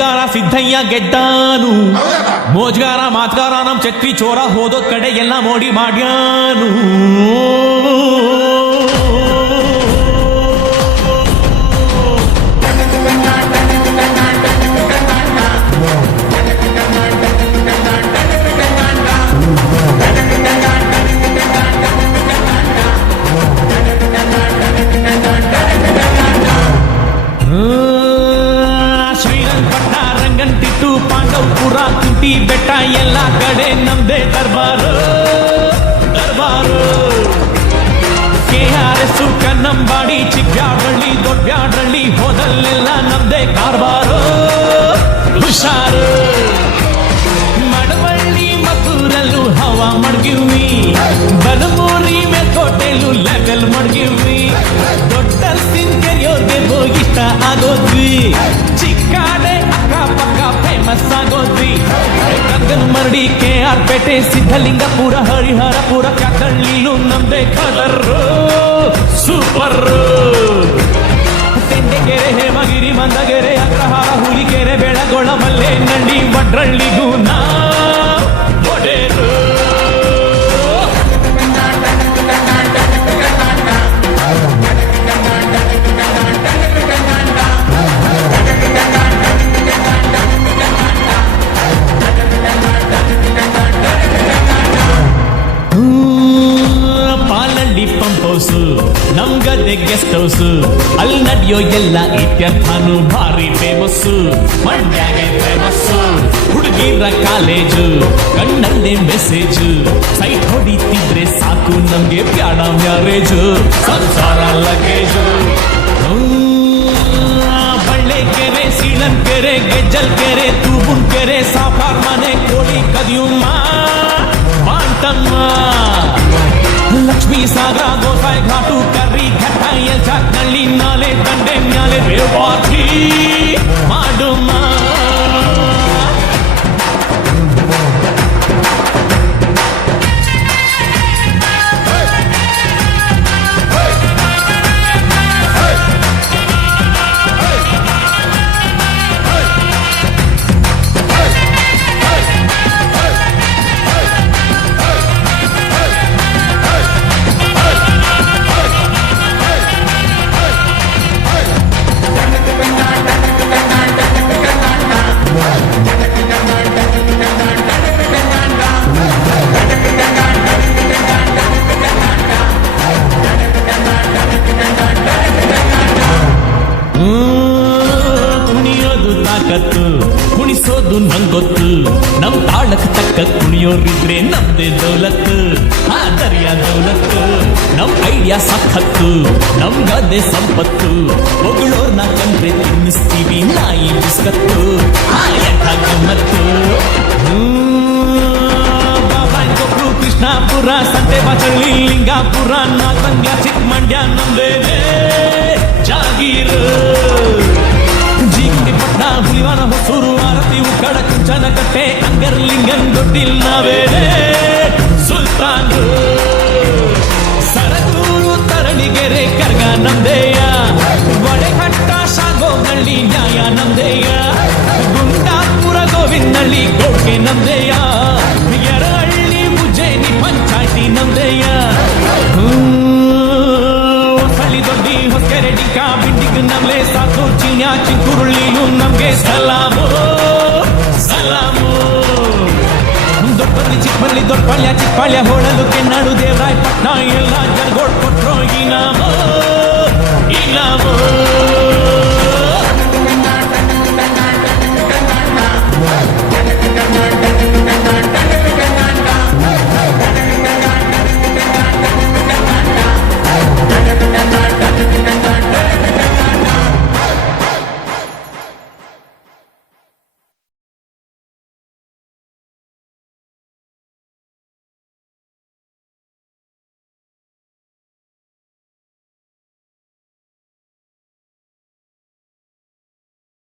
ಹುಲಿಗಾರ ಸಿದ್ದಯ್ಯ ಗೆದ್ದಾನು, ಮೋಜ್ಗಾರ ಮಾತ್ಗಾರ ನಮ್ ಚಕ್ರಿ ಚೋರ ಹೋದೋ ಕಡೆ ಎಲ್ಲ ಮೋಡಿ ಮಾಡ್ಯಾನು. ರಂಗಂತಿಟ್ಟು ಪಾಂಡವಪುರ ಕುಂಟಿ ಬೆಟ್ಟ ಎಲ್ಲ ಕಡೆ ನಮ್ದೇ ದರ್ಬಾರು ದರ್ಬಾರು. KRS ಕನ್ನಂಬಾಡಿ ಚಿಕ್ಕಬ್ಯಾಡಳ್ಳಿ ದೊಡ್ಡಬ್ಯಾಡಳ್ಳಿ ಹೋದಲ್ಲೆಲ್ಲ ನಮ್ದೇ ಕಾರ್ಬಾರು ಹುಷಾರು. ಮಡವಳ್ಳಿ ಮದ್ದೂರಲ್ಲೂ ಹವಾ ಮಡ್ಗಿವಿ, ಬಲಮೂರಿ ಮೇಲ್ಕೋಟೆಲ್ಲೂ ಲೆವೆಲ್ ಮಡ್ಗಿವಿ. ದೊಡ್ಡ ಸಿಂಕೆರಿಯೋರ್ಗೆ ಹೋಗಿಷ್ಟ ಆಗೋದ್ವಿ, ಚಿಕ್ಕಾಡೆ ಅಕ್ಕಪಕ್ಕ ಫೇಮಸ್ ಆಗೋದ್ವಿ. ಕಂಗನಮರಡಿ KR ಪೇಟೆ ಸಿದ್ಧಲಿಂಗಪುರ ಹರಿಹರಪುರ ಕ್ಯಾತಳ್ಳಿಲೂ ನಮ್ದೇ ಕಲರು ಸೂಪರ್. ತೆಂಡೆಗೆರೆ ಹೇಮಗಿರಿ ಮಂದಗೆರೆ ಅಗ್ರಹಾರ ಹುಲಿಕೆರೆ ಬೆಳಗೊಳ ಮಲ್ಲೇನಹಳ್ಳಿ ವಡ್ರಳ್ಳಿಗೂ ನಾ ಒಡೆರು. ಪಾಲಳ್ಳಿ ಪಂಪ್ ಹೌಸ್ ನಮ್ಗದೆ ಗೆಸ್ಟ್ ಹೌಸ್, ಅಲ್ಲಿ ನಡೆಯೋ ಎಲ್ಲ ಇತ್ಯರ್ಥನು ಭಾರಿ ಫೇಮಸ್. ಮಂಡ್ಯಾಗೆ ಫೇಮಸ್ ಹುಡುಗಿರ ಕಾಲೇಜು, ಕಣ್ಣಲ್ಲೇ ಮೆಸೇಜ್, ಸೈಟ್ ಹೊಡಿತಿದ್ರೆ ಸಾಕು ನಮ್ಗೆ ಬ್ಯಾಡ ಮ್ಯಾರೇಜು. ಸಂಸಾರ ಲಗೇಜು ಬಳ್ಳೆಕೆರೆ ಸೀಳನ್ಕೆರೆ ಗೆಜ್ಜಲ್ಕೆರೆ ತೂಬುಣ್ಕೆರೆ ಸಾಫಾರ್ ಮನೆ ಕೋಳಿ ಕದಿಯುಮ್ಮ ಬಾಂಟಮ್ಮ. ಲಕ್ಷ್ಮೀ ಸಾಗರ ಗೋಸಾಯಿ ಘಾಟು ಕರ್ರಿ ಘಟ್ಟ ಎಲ್ಚಾಕ್ನಳ್ಳಿ ನಾಲೆ ದಂಡೆ ಮ್ಯಾಲೆ ಬೇವಾಟಿ ಮಾಡುಮ್ಮ. ಕುಣಿಯೋದು ತಾಕತ್ತು, ಕುಣಿಸೋದು ನಂಗೊತ್ತು, ನಮ್ ತಾಳಕ್ ತಕ್ಕ ಕುಣಿಯೋರಿದ್ರೆ ನಮ್ದೇ ದೌಲತ್ತು. ಆದರ್ಯ ದೌಲತ್ತು ನಮ್ ಐಡಿಯಾ ಸಖತ್ತು, ನಮ್ಗದೇ ಸಂಪತ್ತು. ಹೊಗಳೋರ್ನ ಕಂಡ್ರೆ ತಿನ್ನಿಸ್ತೀವಿ ನಾಯಿ ಬಿಸ್ಕತ್ತು. ಎಂಥ ಗಮ್ಮತ್ತು. ಬಾಬಾಯ್ಕೊಬ್ರು ಕೃಷ್ಣಾಪುರ ಸಂತೆ ಬಾಚಳ್ಳಿ ಲಿಂಗಾಪುರ ನಾಗಮಂಗ್ಲ ಚಿಕ್ಕಮಂಡ್ಯ ನಮ್ದೇನೆ ಜಾಗೀರು. ಜಿಂಗಿ ಪಟ್ನ ಹುಲಿವಾನ ಹೊಸೂರು ಆರತಿ ಉಕ್ಕಡ ಕುಂಚನಕಟ್ಟೆ ಅಂಗರ್ಲಿಂಗನ್ ದೊಡ್ಡಿಲ್ ನಾವೇನೆ ಸುಲ್ತಾನ್ರು. ಸರಗೂರು ತರಣಿಗೆರೆ ಕರ್ಗ ನಮ್ದೇಯ, ಒಡೆಘಟ್ಟ ಶಾಗೋನಹಳ್ಳಿ ನ್ಯಾಯ ನಮ್ದೇಯ, ಗುಂಡಾಪುರ ಗೋವಿಂದಹಳ್ಳಿ ಗೋಡ್ಗೆ ನಮ್ದೇಯ, ಯರಹಳ್ಳಿ ಉಜ್ಜಯಿನಿ ಪಂಚಾಯ್ತಿ ನಮ್ದೇಯ. ಹೊಸಳ್ಳಿ ದೊಡ್ಡಿ ಹೊಸಕೆರೆ ಡಿಕ ಬಿಂಡಿಗ್ ನಮ್ಲೆ ಸಾಕು ಚಿನ್ಯಾ ಚಿಂಕುರುಳ್ಳಿಯೂ ನಮ್ಗೆ ಸಲಾಮು ಸಲಾಮು. ದೊಡ್ಡಬಳ್ಳಿ ಚಿಕ್ಕಬಳ್ಳಿ ದೊಡ್ಡಪಾಳ್ಯ ಚಿಕ್ಕಪಾಳ್ಯ ಹೋಳಲು ಕೆನ್ನಾಡು ದೇವರಾಯಪಟ್ಟಣ ಎಲ್ಲ ಜರ್ಗೋಡ್ ಕೊಟ್ರೋ ಇನಾಮು ಇನಾಮು.